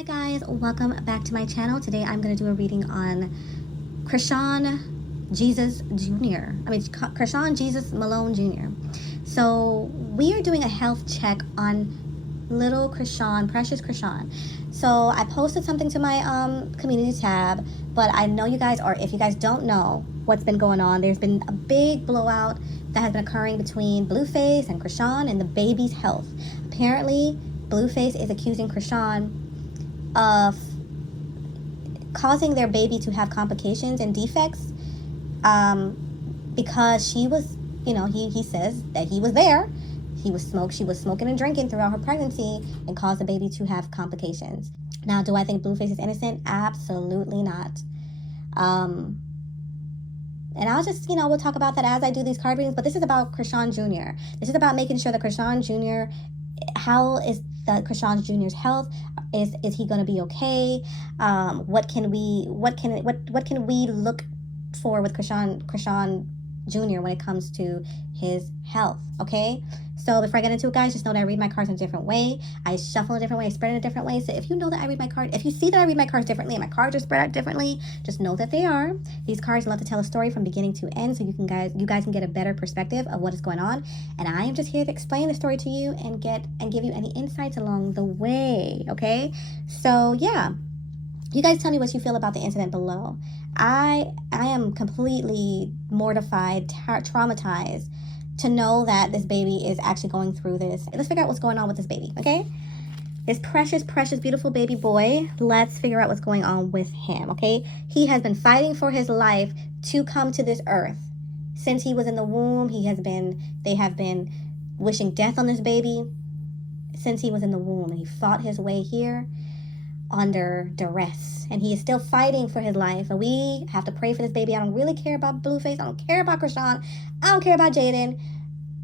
Hi guys, welcome back to my channel. Today I'm going to do a reading on Chrisean Jesus Jr. Chrisean Jesus Malone Jr. So we are doing a health check on little Chrisean, precious Chrisean. So I posted something to my community tab, but I know you guys, or if you guys don't know what's been going on, there's been a big blowout that has been occurring between Blueface and Chrisean and the baby's health. Apparently, Blueface is accusing Chrisean of causing their baby to have complications and defects because she was, he says that he was there. She was smoking and drinking throughout her pregnancy and caused the baby to have complications. Now, do I think Blueface is innocent? Absolutely not. And I'll just, we'll talk about that as I do these card readings, but this is about Chrisean Jr. This is about making sure that Chrisean Jr., how is Chrisean Jr.'s health? Is he going to be okay? What can we look for with Chrisean Jr. when it comes to his health? Okay, so before I get into it, guys, just know that I read my cards in a different way. I shuffle in a different way, I spread in a different way. So if you know that I read my card, if you see that I read my cards differently and my cards are spread out differently, just know that they are. These cards love to tell a story from beginning to end, so you guys can get a better perspective of what is going on. And I am just here to explain the story to you and give you any insights along the way. Okay, so yeah, you guys tell me what you feel about the incident below. I am completely mortified, traumatized to know that this baby is actually going through this. Let's figure out what's going on with this baby, okay? This precious, precious, beautiful baby boy, let's figure out what's going on with him, okay? He has been fighting for his life to come to this earth. Since he was in the womb, they have been wishing death on this baby since he was in the womb, and he fought his way here under duress, and he is still fighting for his life, and we have to pray for this baby. I don't really care about Blueface. I don't care about Chrisean. I don't care about Jaden.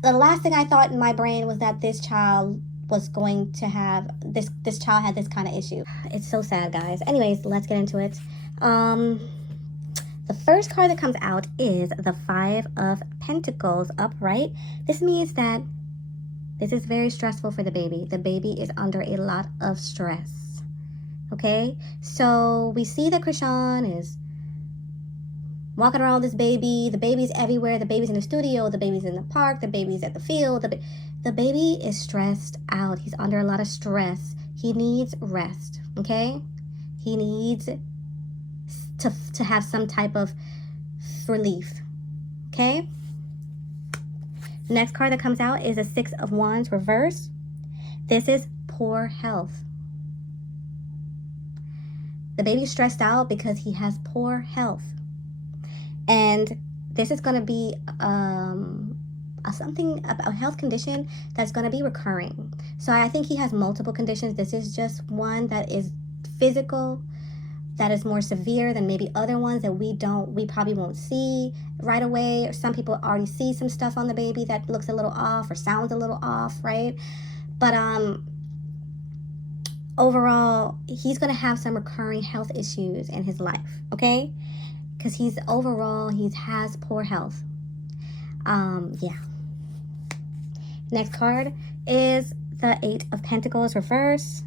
The last thing I thought in my brain was that this child was going to have this child had this kind of issue. It's so sad, guys. Anyways, let's get into it. The first card that comes out is the Five of Pentacles upright. This means that this is very stressful for the baby. The baby is under a lot of stress. Okay, so we see that Chrisean is walking around with this baby. The baby's everywhere. The baby's in the studio. The baby's in the park. The baby's at the field. The baby is stressed out. He's under a lot of stress. He needs rest, okay? He needs to have some type of relief, okay? Next card that comes out is a Six of Wands reverse. This is poor health. The baby's stressed out because he has poor health. And this is going to be a health condition that's going to be recurring. So I think he has multiple conditions. This is just one that is physical, that is more severe than maybe other ones that we probably won't see right away. Or some people already see some stuff on the baby that looks a little off or sounds a little off, right? But overall, he's going to have some recurring health issues in his life, okay? Because he has poor health. Yeah. Next card is the Eight of Pentacles reverse.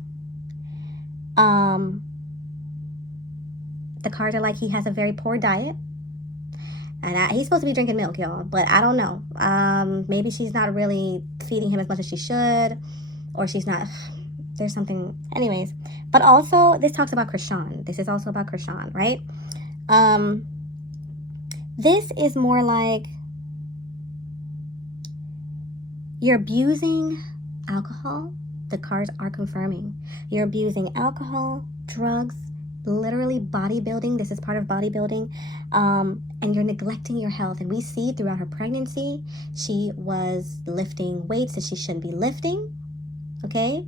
The cards are like he has a very poor diet. And he's supposed to be drinking milk, y'all, but I don't know. Maybe she's not really feeding him as much as she should, or she's not... There's something, anyways. But also, this talks about Chrisean. This is also about Chrisean, right? This is more like you're abusing alcohol. The cards are confirming. You're abusing alcohol, drugs, literally bodybuilding. This is part of bodybuilding. And you're neglecting your health. And we see throughout her pregnancy, she was lifting weights that she shouldn't be lifting, okay?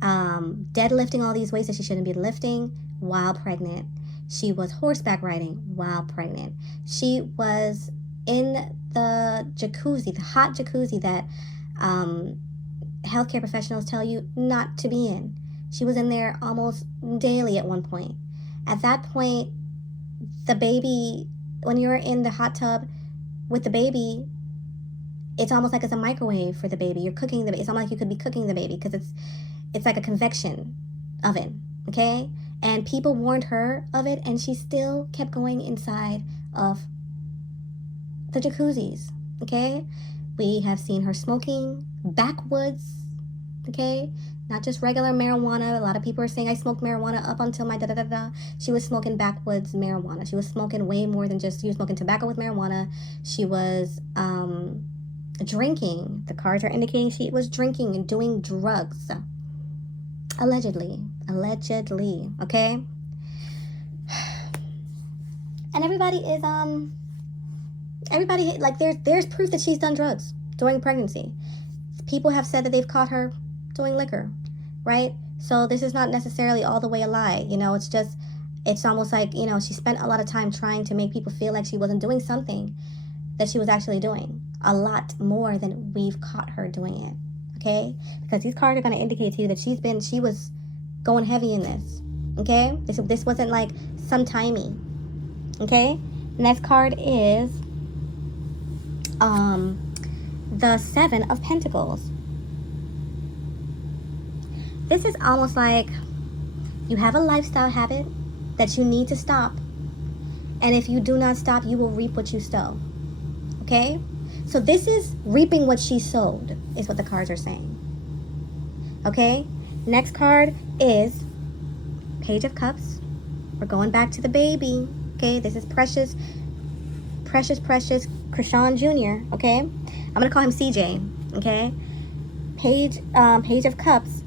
Deadlifting all these weights that she shouldn't be lifting while pregnant. She was horseback riding while pregnant. She was in the jacuzzi, the hot jacuzzi that healthcare professionals tell you not to be in. She was in there almost daily at one point. At that point, the baby, when you're in the hot tub with the baby, it's almost like it's a microwave for the baby. You're cooking the baby. It's almost like you could be cooking the baby because it's like a convection oven. okay? And people warned her of it, and she still kept going inside of the jacuzzis, okay? We have seen her smoking backwoods, okay? Not just regular marijuana. A lot of people are saying I smoked marijuana up until my da-da-da-da. She was smoking backwoods marijuana. She was smoking way more than just, she was smoking tobacco with marijuana. She was drinking. The cards are indicating she was drinking and doing drugs. Allegedly, okay? And everybody, like, there's proof that she's done drugs during pregnancy. People have said that they've caught her doing liquor, right? So this is not necessarily all the way a lie, you know. It's almost like, you know, she spent a lot of time trying to make people feel like she wasn't doing something that she was actually doing, a lot more than we've caught her doing it, okay? Because these cards are going to indicate to you that she was going heavy in this, okay? This wasn't like some timey, okay? Next card is the Seven of Pentacles. This is almost like you have a lifestyle habit that you need to stop, and if you do not stop, you will reap what you sow, okay? So this is reaping what she sowed, is what the cards are saying, okay? Next card is Page of Cups. We're going back to the baby, okay? This is precious Chrisean Jr., okay? I'm gonna call him CJ, okay? Page of Cups.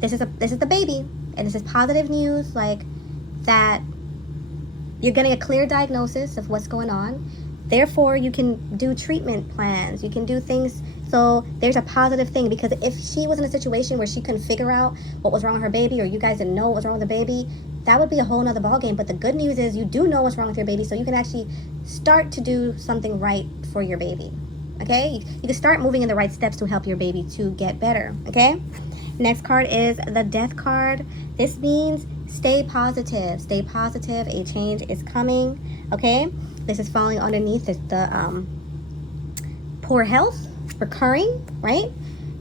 This is the baby, and this is positive news, like that you're getting a clear diagnosis of what's going on. Therefore, you can do treatment plans. You can do things. So there's a positive thing, because if she was in a situation where she couldn't figure out what was wrong with her baby, or you guys didn't know what was wrong with the baby, that would be a whole nother ballgame. But the good news is you do know what's wrong with your baby, so you can actually start to do something right for your baby, okay? You can start moving in the right steps to help your baby to get better, okay? Next card is the Death card. This means stay positive. Stay positive. A change is coming, okay? This is falling underneath the poor health, recurring, right?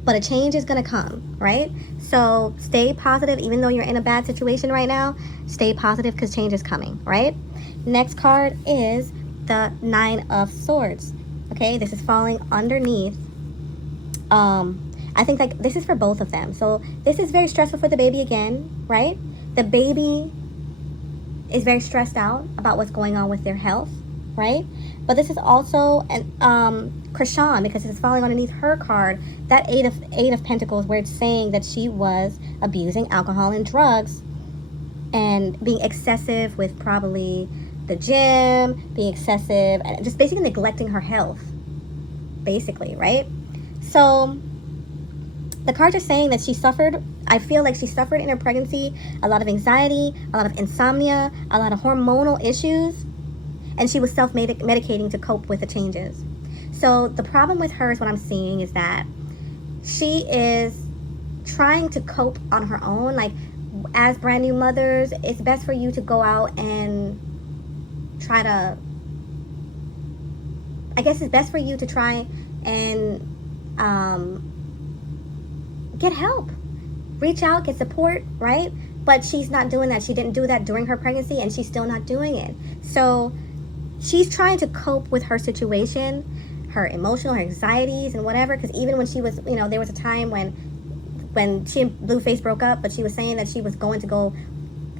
But a change is going to come, right? So stay positive. Even though you're in a bad situation right now, stay positive, because change is coming, right? Next card is the Nine of Swords, okay? This is falling underneath. I think, like, this is for both of them. So this is very stressful for the baby again, right? The baby is very stressed out about what's going on with their health, right? But this is also an Chrisean, because it's falling underneath her card, that Eight of Pentacles, where it's saying that she was abusing alcohol and drugs and being excessive with probably the gym, being excessive, and just basically neglecting her health, basically, right? So the cards are saying that she suffered, I feel like she suffered in her pregnancy a lot of anxiety, a lot of insomnia, a lot of hormonal issues, and she was self-medicating to cope with the changes. So the problem with her is, what I'm seeing is that she is trying to cope on her own. Like, as brand new mothers, it's best for you to go out and try to, I guess it's best for you to try and get help, reach out, get support, right? But she's not doing that. She didn't do that during her pregnancy, and she's still not doing it. So she's trying to cope with her situation, her emotional, her anxieties and whatever, because even when she was, you know, there was a time when she and Blueface broke up, but she was saying that she was going to go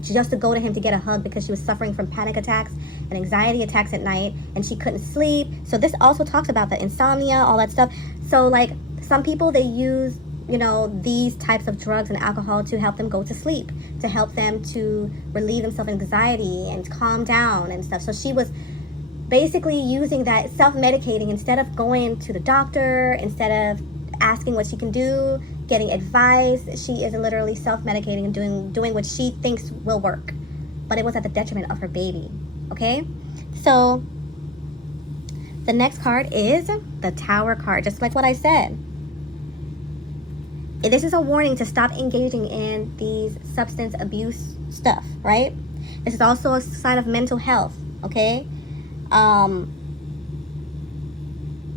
just to go to him to get a hug, because she was suffering from panic attacks and anxiety attacks at night, and she couldn't sleep. So this also talks about the insomnia, all that stuff. So, like, some people, they use, you know, these types of drugs and alcohol to help them go to sleep, to help them to relieve themselves of anxiety and calm down and stuff. So she was basically using that, self-medicating, instead of going to the doctor, instead of asking what she can do, getting advice. She is literally self-medicating and doing what she thinks will work, but it was at the detriment of her baby, okay? So the next card is the Tower card, just like what I said. This is a warning to stop engaging in these substance abuse stuff, right? This is also a sign of mental health, okay?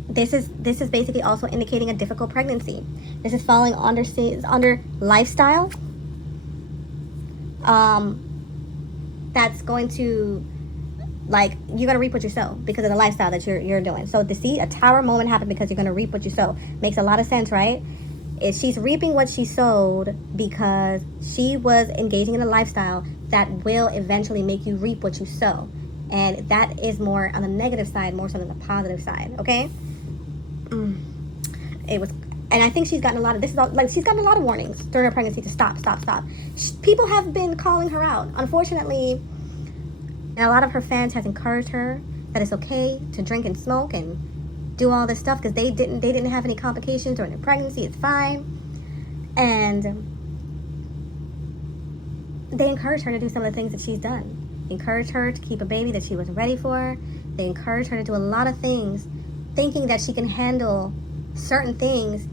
This is basically also indicating a difficult pregnancy. This is falling under lifestyle. that's going to, like, you're gonna reap what you sow because of the lifestyle that you're doing. So to see a tower moment happen because you're gonna reap what you sow makes a lot of sense, right? Is she's reaping what she sowed because she was engaging in a lifestyle that will eventually make you reap what you sow, and that is more on the negative side more so than the positive side. Okay. It was, and I think she's gotten a lot of, this is all, like, she's gotten a lot of warnings during her pregnancy to stop. People have been calling her out, unfortunately, and a lot of her fans has encouraged her that it's okay to drink and smoke and do all this stuff because they didn't have any complications during their pregnancy. It's fine. And they encouraged her to do some of the things that she's done. Encouraged her to keep a baby that she wasn't ready for. They encouraged her to do a lot of things thinking that she can handle certain things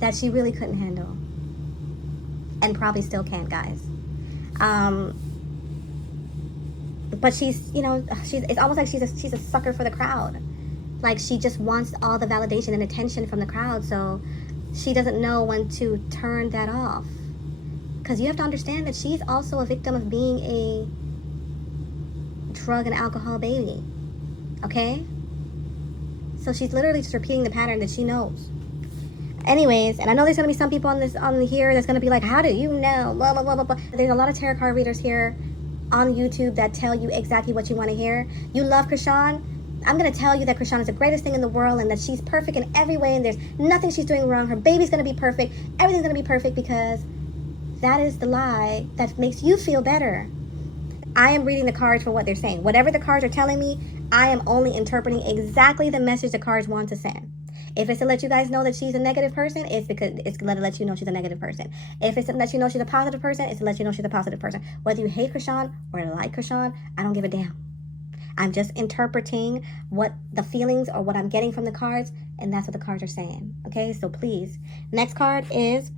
that she really couldn't handle, and probably still can't, guys. But she's, it's almost like she's a sucker for the crowd. Like, she just wants all the validation and attention from the crowd, so she doesn't know when to turn that off. Because you have to understand that she's also a victim of being a drug and alcohol baby, okay? So she's literally just repeating the pattern that she knows. Anyways, and I know there's going to be some people on here that's going to be like, how do you know? Blah, blah, blah, blah, blah. There's a lot of tarot card readers here on YouTube that tell you exactly what you want to hear. You love Chrisean? I'm going to tell you that Chrisean is the greatest thing in the world and that she's perfect in every way and there's nothing she's doing wrong. Her baby's going to be perfect. Everything's going to be perfect, because that is the lie that makes you feel better. I am reading the cards for what they're saying. Whatever the cards are telling me, I am only interpreting exactly the message the cards want to send. If it's to let you guys know that she's a negative person, it's because it's to let you know she's a negative person. If it's to let you know she's a positive person, it's to let you know she's a positive person. Whether you hate Chrisean or like Chrisean, I don't give a damn. I'm just interpreting what the feelings or what I'm getting from the cards, and that's what the cards are saying. Okay, so please. Next card is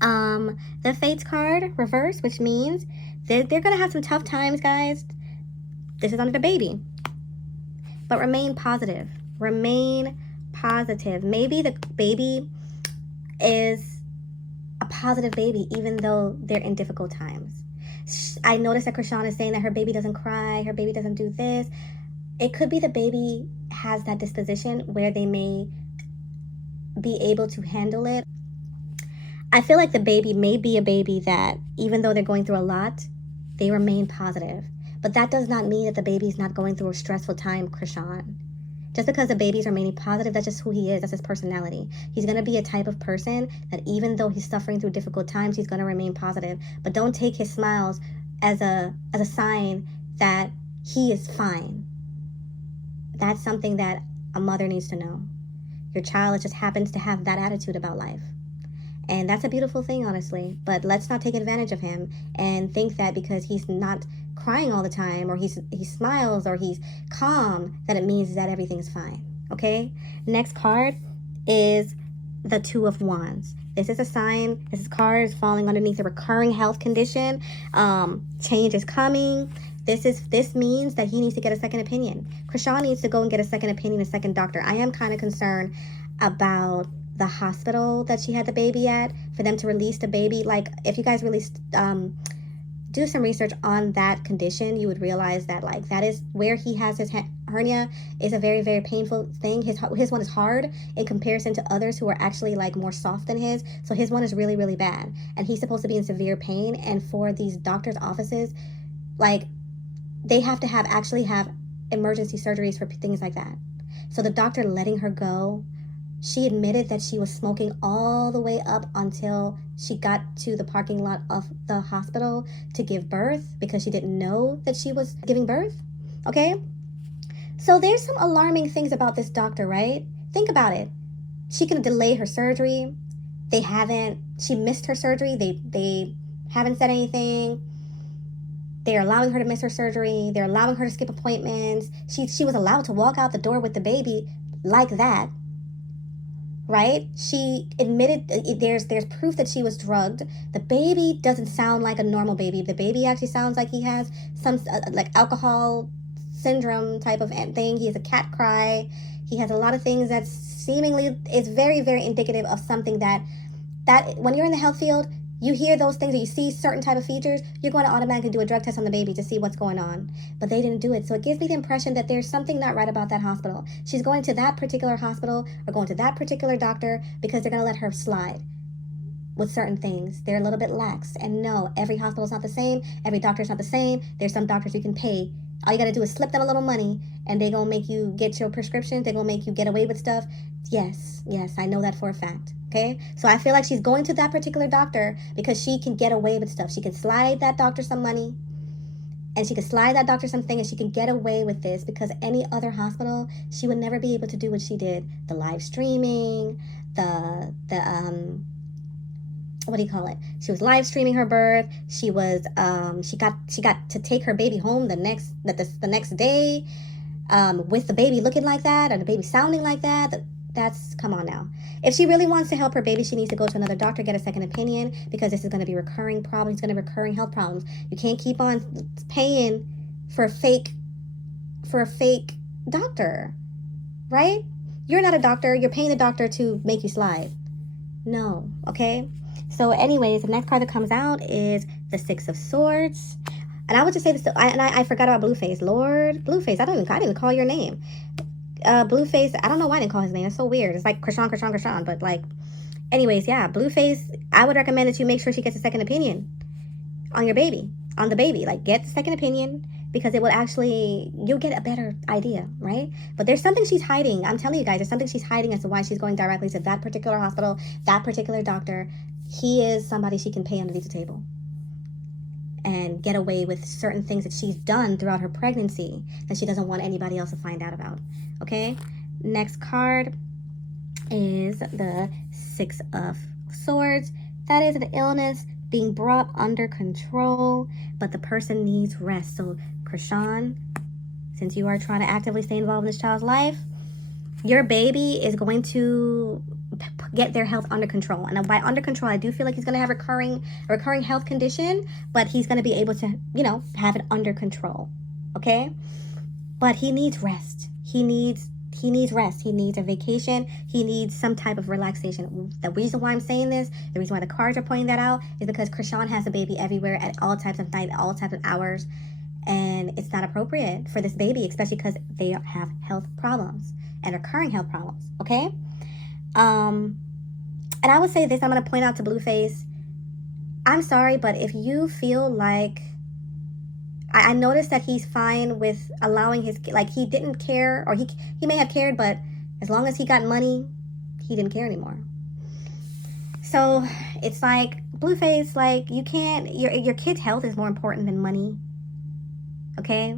the Fates card, reverse, which means they're going to have some tough times, guys. This is under the baby. But remain positive. Remain positive. Maybe the baby is a positive baby, even though they're in difficult times. I noticed that Chrisean is saying that her baby doesn't cry, her baby doesn't do this. It could be the baby has that disposition where they may be able to handle it. I feel like the baby may be a baby that, even though they're going through a lot, they remain positive. But that does not mean that the baby's not going through a stressful time, Chrisean. Just because the baby's remaining positive, that's just who he is. That's his personality. He's going to be a type of person that even though he's suffering through difficult times, he's going to remain positive. But don't take his smiles as a sign that he is fine. That's something that a mother needs to know. Your child just happens to have that attitude about life. And that's a beautiful thing, honestly. But let's not take advantage of him and think that because he's not crying all the time, or he smiles, or he's calm, that it means that everything's fine. Okay? Next card is the Two of Wands. This is a sign. This card is falling underneath a recurring health condition. Change is coming. This means that he needs to get a second opinion. Chrisean needs to go and get a second opinion, a second doctor. I am kind of concerned about the hospital that she had the baby at, for them to release the baby. Like, if you guys released, do some research on that condition, you would realize that, like, that is where he has his hernia is a very, very painful thing. His one is hard in comparison to others who are actually, like, more soft than his. So his one is really, really bad. And he's supposed to be in severe pain. And for these doctors' offices, like, they have to actually have emergency surgeries for things like that. So the doctor letting her go, she admitted that she was smoking all the way up until she got to the parking lot of the hospital to give birth, because she didn't know that she was giving birth. Okay? So there's some alarming things about this doctor, right? Think about it. She can delay her surgery. She missed her surgery. They haven't said anything. They're allowing her to miss her surgery. They're allowing her to skip appointments. She was allowed to walk out the door with the baby like that. Right? She admitted there's proof that she was drugged. The baby doesn't sound like a normal baby. The baby actually sounds like he has some like alcohol syndrome type of thing. He has a cat cry. He has a lot of things that seemingly is very, very indicative of something that when you're in the health field, You hear those things, or you see certain type of features, you're going to automatically do a drug test on the baby to see what's going on. But they didn't do it. So it gives me the impression that there's something not right about that hospital. She's going to that particular hospital or going to that particular doctor because they're going to let her slide with certain things. They're a little bit lax. And no, every hospital is not the same. Every doctor is not the same. There's some doctors you can pay. All you got to do is slip them a little money and they're going to make you get your prescriptions. They're going to make you get away with stuff. Yes, I know that for a fact. Okay, so I feel like she's going to that particular doctor because she can get away with stuff. She can slide that doctor some money and she can slide that doctor something and she can get away with this because any other hospital, she would never be able to do what she did. The live streaming, what do you call it? She was live streaming her birth. She was, she got to take her baby home the next day with the baby looking like that or the baby sounding like that. That's, come on now. If she really wants to help her baby, she needs to go to another doctor, get a second opinion, because this is going to be recurring problems. It's going to be recurring health problems. You can't keep on paying for a fake doctor, right? You're not a doctor. You're paying the doctor to make you slide. No, okay? So anyways, the next card that comes out is the Six of Swords. And I would just say this, I forgot about Blueface. Lord Blueface, I didn't even call your name. Blueface, I don't know why I didn't call his name. It's so weird. It's like Chrisean, but like, anyways, yeah, Blueface, I would recommend that you make sure she gets a second opinion on the baby. Like, get the second opinion because it will actually, you'll get a better idea, right? But there's something she's hiding. I'm telling you guys, there's something she's hiding as to why she's going directly to that particular hospital, that particular doctor. He is somebody she can pay underneath the table and get away with certain things that she's done throughout her pregnancy that she doesn't want anybody else to find out about. Okay, next card is the Six of Swords. That is an illness being brought under control, but the person needs rest. So Chrisean, since you are trying to actively stay involved in this child's life, your baby is going to get their health under control. And by under control, I do feel like he's going to have a recurring health condition, but he's going to be able to, have it under control. Okay, but he needs rest. He needs rest. He needs a vacation. He needs some type of relaxation. The reason why I'm saying this, the reason why the cards are pointing that out, is because Chrisean has a baby everywhere at all types of night, all types of hours, and it's not appropriate for this baby, especially because they have health problems and recurring health problems. Okay, and I would say this. I'm going to point out to Blueface. I'm sorry, but if you feel like, I noticed that he's fine with allowing his, like, he didn't care, or he may have cared, but as long as he got money, he didn't care anymore. So it's like, Blueface, like, you can't, your kid's health is more important than money. Okay?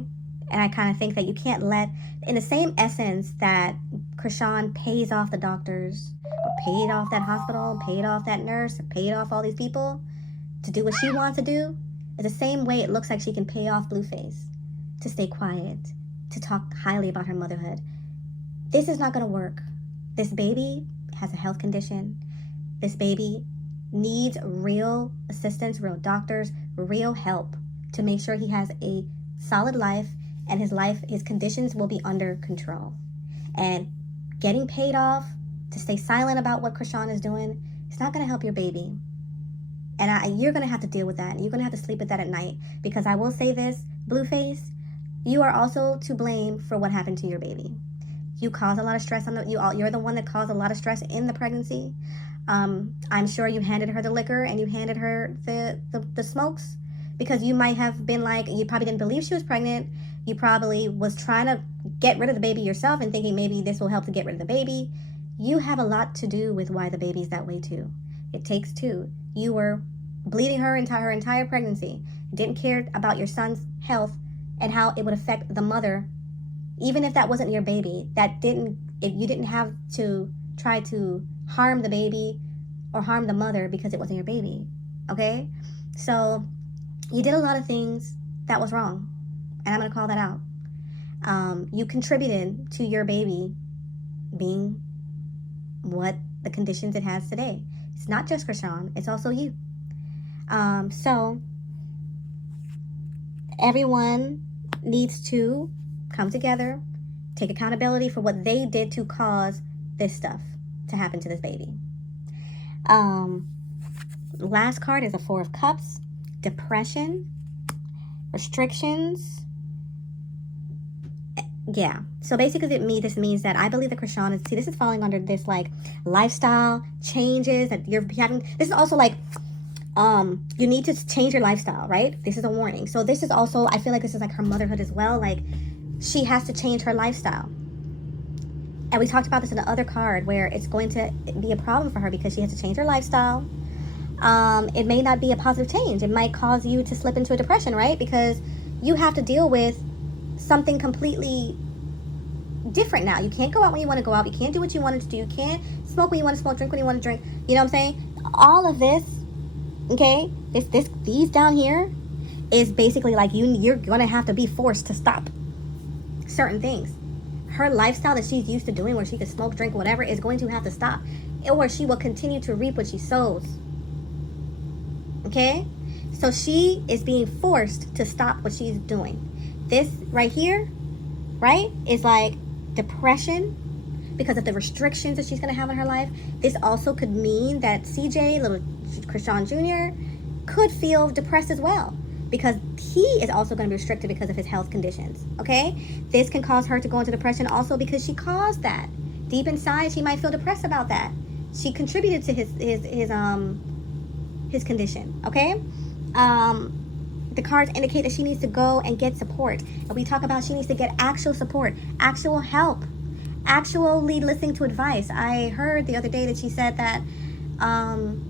And I kind of think that you can't let, in the same essence that Chrisean pays off the doctors, or paid off that hospital, paid off that nurse, or paid off all these people to do what she wants to do, it's the same way it looks like she can pay off Blueface to stay quiet, to talk highly about her motherhood. This is not going to work. This baby has a health condition. This baby needs real assistance, real doctors, real help to make sure he has a solid life and his conditions will be under control. And getting paid off to stay silent about what Chrisean is doing, it's not going to help your baby. And you're going to have to deal with that. You're going to have to sleep with that at night. Because I will say this, Blueface, you are also to blame for what happened to your baby. You caused a lot of stress you're the one that caused a lot of stress in the pregnancy. I'm sure you handed her the liquor and you handed her the smokes because you might have been like, you probably didn't believe she was pregnant. You probably was trying to get rid of the baby yourself and thinking maybe this will help to get rid of the baby. You have a lot to do with why the baby's that way too. It takes two. You were bleeding her entire pregnancy. Didn't care about your son's health and how it would affect the mother. Even if that wasn't your baby, if you didn't have to try to harm the baby or harm the mother because it wasn't your baby. Okay? So you did a lot of things that was wrong. And I'm going to call that out. You contributed to your baby being what the conditions it has today. It's not just Chrisean, it's also you. So everyone needs to come together, take accountability for what they did to cause this stuff to happen to this baby. last card is a Four of Cups, depression, restrictions. Yeah. So basically, this means that I believe that Chrisean is, this is falling under this like lifestyle changes that you're having. This is also like, you need to change your lifestyle, right? This is a warning. So this is also, I feel like this is like her motherhood as well. Like, she has to change her lifestyle. And we talked about this in the other card where it's going to be a problem for her because she has to change her lifestyle. It may not be a positive change. It might cause you to slip into a depression, right? Because you have to deal with something completely different now. You can't go out when you want to go out. You can't do what you wanted to do. You can't smoke when you want to smoke, drink when you want to drink. You know what I'm saying? All of this, okay, these down here is basically like you're going to have to be forced to stop certain things. Her lifestyle that she's used to doing where she can smoke, drink, whatever, is going to have to stop. Or she will continue to reap what she sows. Okay? So she is being forced to stop what she's doing. This right here, right, is like depression because of the restrictions that she's going to have in her life. This also could mean that CJ, little Chrisean Jr., could feel depressed as well, because he is also going to be restricted because of his health conditions, okay? This can cause her to go into depression also because she caused that. Deep inside, she might feel depressed about that. She contributed to his condition, okay? The cards indicate that she needs to go and get support. And we talk about she needs to get actual support, actual help, actually listening to advice. I heard the other day that she said that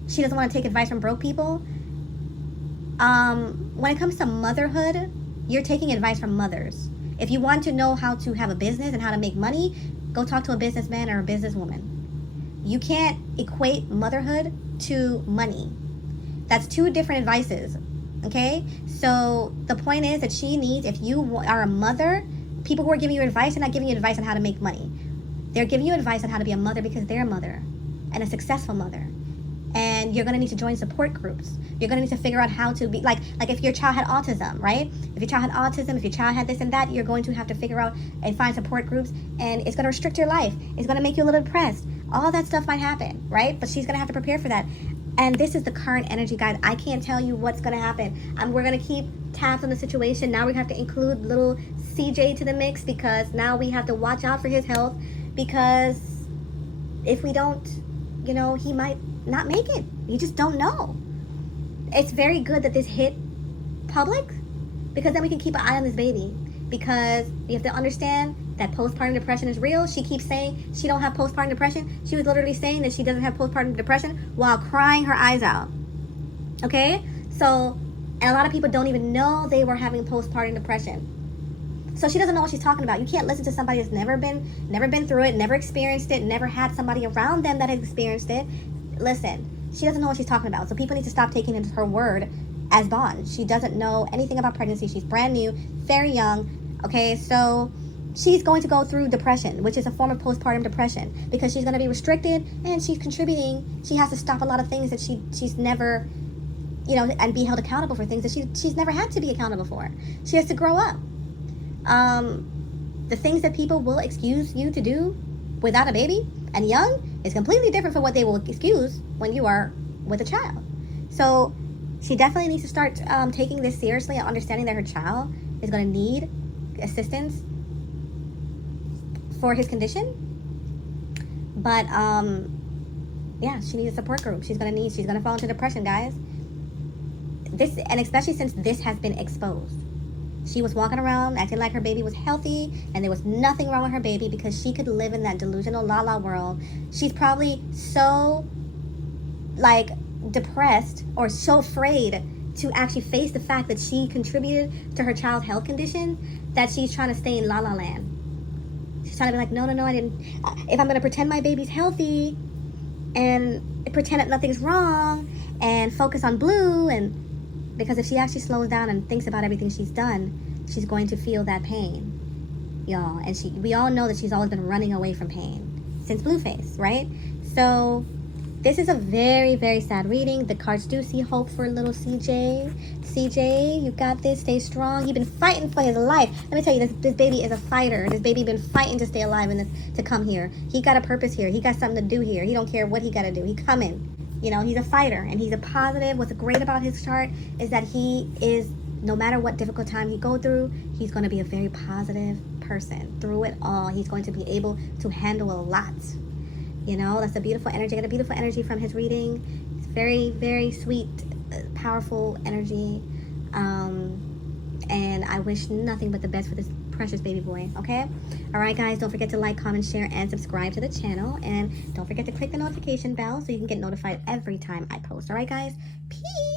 she doesn't want to take advice from broke people. When it comes to motherhood, you're taking advice from mothers. If you want to know how to have a business and how to make money, go talk to a businessman or a businesswoman. You can't equate motherhood to money. That's two different advices, okay? So the point is that she needs, if you are a mother, people who are giving you advice are not giving you advice on how to make money. They're giving you advice on how to be a mother because they're a mother and a successful mother. And you're going to need to join support groups. You're going to need to figure out how to be, like if your child had autism, right? If your child had autism, if your child had this and that, you're going to have to figure out and find support groups, and it's going to restrict your life. It's going to make you a little depressed. All that stuff might happen, right? But she's going to have to prepare for that. And this is the current energy, guys. I can't tell you what's going to happen. We're going to keep tabs on the situation. Now we have to include little CJ to the mix because now we have to watch out for his health, because if we don't, you know, he might not make it. You just don't know. It's very good that this hit public, because then we can keep an eye on this baby, because you have to understand that postpartum depression is real. She keeps saying she don't have postpartum depression. She was literally saying that she doesn't have postpartum depression while crying her eyes out. Okay? So, and a lot of people don't even know they were having postpartum depression. So she doesn't know what she's talking about. You can't listen to somebody that's never been through it, never experienced it, never had somebody around them that has experienced it. Listen, she doesn't know what she's talking about. So people need to stop taking her word as bond. She doesn't know anything about pregnancy. She's brand new, very young. Okay, so she's going to go through depression, which is a form of postpartum depression, because she's going to be restricted and she's contributing. She has to stop a lot of things that she's never, you know, and be held accountable for things that she's never had to be accountable for. She has to grow up. The things that people will excuse you to do without a baby and young is completely different from what they will excuse when you are with a child. So she definitely needs to start taking this seriously and understanding that her child is going to need assistance for his condition. But yeah, she needs a support group. She's going to fall into depression, guys. This, and especially since this has been exposed. She was walking around acting like her baby was healthy and there was nothing wrong with her baby because she could live in that delusional la-la world. She's probably so, like, depressed or so afraid to actually face the fact that she contributed to her child's health condition that she's trying to stay in la-la land. She's trying to be like, no, I didn't. If I'm going to pretend my baby's healthy and pretend that nothing's wrong and focus on blue, and because if she actually slows down and thinks about everything she's done, she's going to feel that pain, y'all. And we all know that she's always been running away from pain since Blueface, right? So this is a very, very sad reading. The cards do see hope for little CJ. CJ, you got this. Stay strong. You've been fighting for his life. Let me tell you, this baby is a fighter. This baby been fighting to stay alive and to come here. He got a purpose here. He got something to do here. He don't care what he got to do. He coming. You know, he's a fighter, and he's a positive. What's great about his chart is that he is, no matter what difficult time he go through, he's going to be a very positive person through it all. He's going to be able to handle a lot. You know, that's a beautiful energy. I got a beautiful energy from his reading. It's very, very sweet, powerful energy. And I wish nothing but the best for this precious baby boy, okay? All right, guys, don't forget to like, comment, share, and subscribe to the channel. And don't forget to click the notification bell so you can get notified every time I post. All right, guys? Peace.